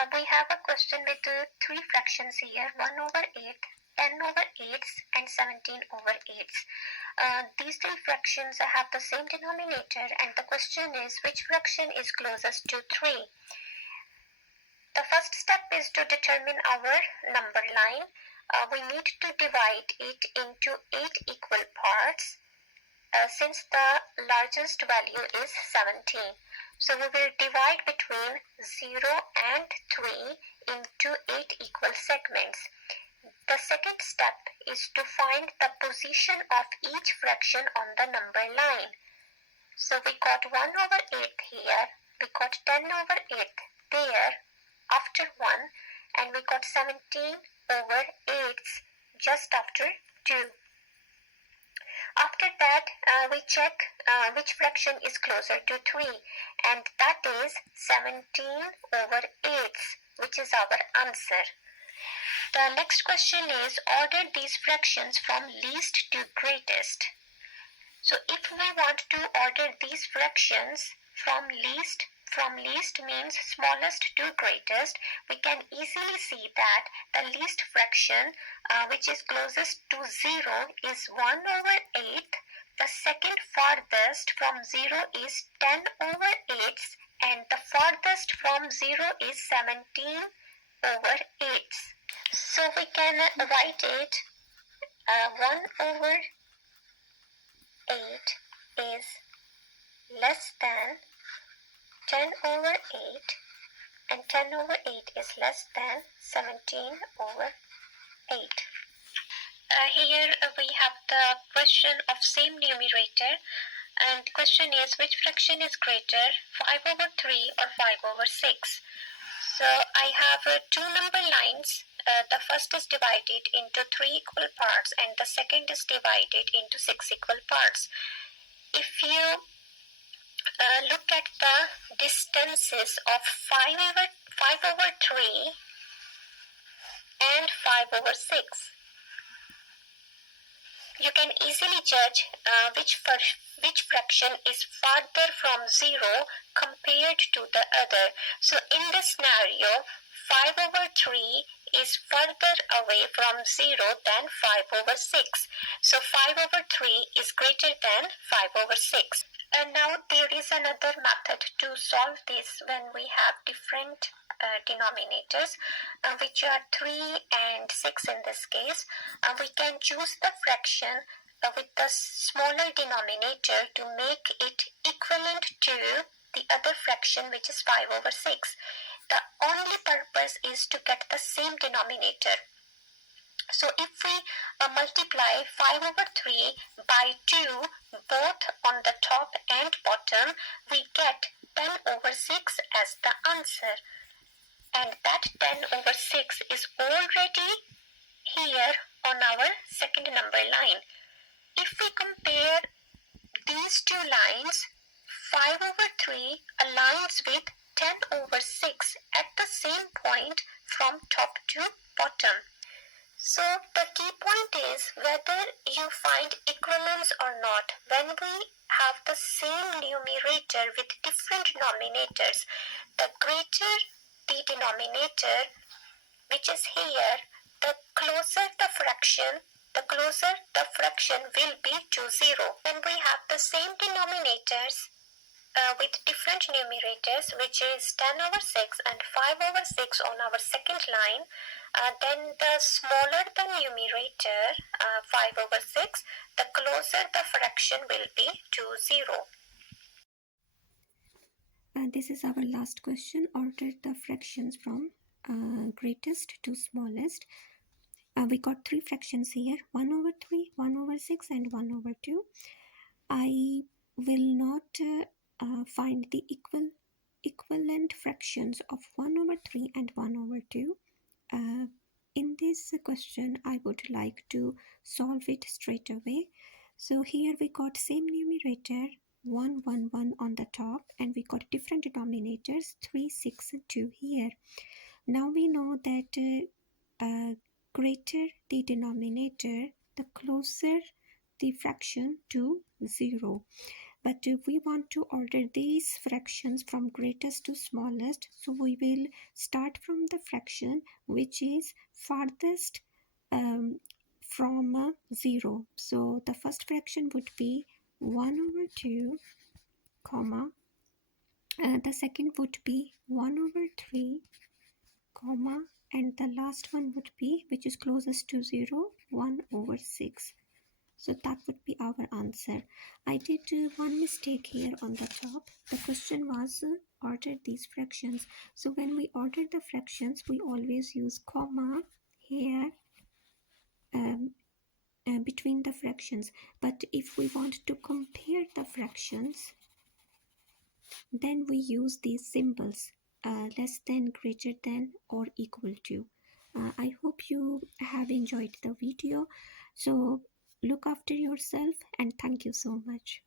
We have a question with three fractions here, 1 over 8, 10 over 8 and 17 over 8. These three fractions have the same denominator, and the question is which fraction is closest to 3. The first step is to determine our number line. We need to divide it into 8 equal parts since the largest value is 17. So we will divide between 0 and 3 into 8 equal segments. The second step is to find the position of each fraction on the number line. So we got 1 over 8 here, we got 10 over 8 there after 1, and we got 17 over 8 just after 2. After that, we check which fraction is closer to 3, and that is 17 over 8, which is our answer. The next question is order these fractions from least to greatest. So if we want to order these fractions from least means smallest to greatest, we can easily see that the least fraction which is closest to 0 is 1 over 8. The second farthest from 0 is 10 over 8, and the farthest from 0 is 17 over 8. So we can write it 1 over 8 is less than 10 over 8, and 10 over 8 is less than 17 over 8. Here we have the question of same numerator, and the question is which fraction is greater, 5 over 3 or 5 over 6. So I have two number lines. The first is divided into 3 equal parts, and the second is divided into 6 equal parts. If you look at the distances of 5 over 3 and 5 over 6, you can easily judge which fraction is farther from 0 compared to the other. So in this scenario, 5 over 3 is further away from 0 than 5 over 6. So 5 over 3 is greater than 5 over 6. And now there is another method to solve this when we have different denominators, which are 3 and 6 in this case. We can choose the fraction with the smaller denominator to make it equivalent to the other fraction, which is 5 over 6. The only purpose is to get the same denominator. So if we multiply 5 over 3 by 2, both on the top and bottom, we get 10 over 6 as the answer. And that 10 over 6 is already here on our second number line. If we compare these two lines, 5 over 3 aligns with 10 over 6 at the same point from top to bottom. So the key point is whether you find equivalence or not. When we have the same numerator with different denominators, the greater the denominator, which is here, the closer the fraction will be to 0. When we have the same denominators with different numerators, which is 10 over 6 and 5 over 6 on our second line, then the smaller the numerator, 5 over 6, the closer the fraction will be to 0. This is our last question. Order the fractions from greatest to smallest. We got three fractions here, 1 over 3, 1 over 6 and 1 over 2. I will not find the equivalent fractions of 1 over 3 and 1 over 2. In this question, I would like to solve it straight away. So here we got same numerator, 1, 1, 1 on the top, and we got different denominators, 3, 6 and 2 here. Now we know that greater the denominator, the closer the fraction to 0. But if we want to order these fractions from greatest to smallest, so we will start from the fraction which is farthest from 0. So the first fraction would be 1 over 2, comma, the second would be 1 over 3, comma, and the last one would be, which is closest to 0, 1 over 6. So that would be our answer. I did one mistake here on the top. The question was order these fractions. So when we order the fractions, we always use comma here um, between the fractions. But if we want to compare the fractions, then we use these symbols, less than, greater than, or equal to. I hope you have enjoyed the video. So look after yourself and thank you so much.